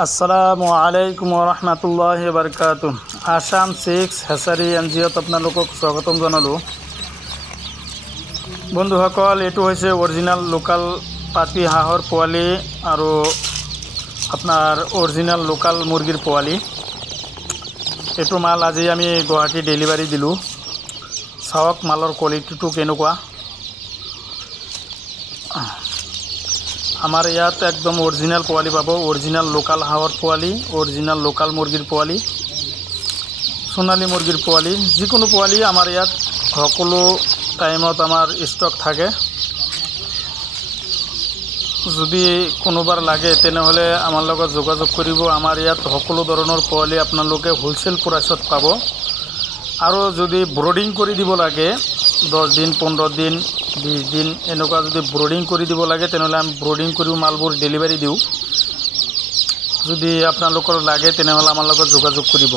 আসসালামু আলাইকুম ৰহমতুল্লাহি বাৰকাতুহ। আসাম 6 হেচাৰী এনজিঅ'ত আপোনালোকক স্বাগতম জনালোঁ। বন্ধুসকল, এইটো হৈছে অৰিজিনাল লোকাল পাতি হাঁহৰ পোৱালি আৰু আপোনাৰ অৰিজিনাল লোকাল মুৰ্গীৰ পোৱালি। এইটো মাল আজি আমি গুৱাহাটী ডেলিভাৰী দিলোঁ। চাওক মালৰ কোৱালিটিটো কেনেকুৱা। আমাৰ ইয়াত একদম অৰিজিনাল পোৱালি পাব, অৰিজিনাল লোকাল হাঁহৰ পোৱালি, অৰিজিনাল লোকাল মুৰগিৰ পোৱালি, সোণালী মুৰগিৰ পোৱালি, যিকোনো পোৱালি আমাৰ ইয়াত সকলো টাইমত আমাৰ স্টক থাকে। যদি কোনোবাৰ লাগে তেনেহলে আমাৰ লগত যোগাযোগ কৰিব। আমাৰ ইয়াত সকলো ধৰণৰ পোৱালি আপোনালোকে হোলসেল প্ৰাইচত পাব। আৰু যদি ব্ৰডিং কৰি দিব লাগে 10 দিন 15 দিন 20 দিন এনেকুৱা যদি ব্ৰডিং কৰি দিব লাগে তেনেহলে আমি ব্ৰডিং কৰি মালবোৰ ডেলিভাৰী দিওঁ। যদি আপোনালোকৰ লাগে তেনেহলে আমাৰ লগত যোগাযোগ কৰিব।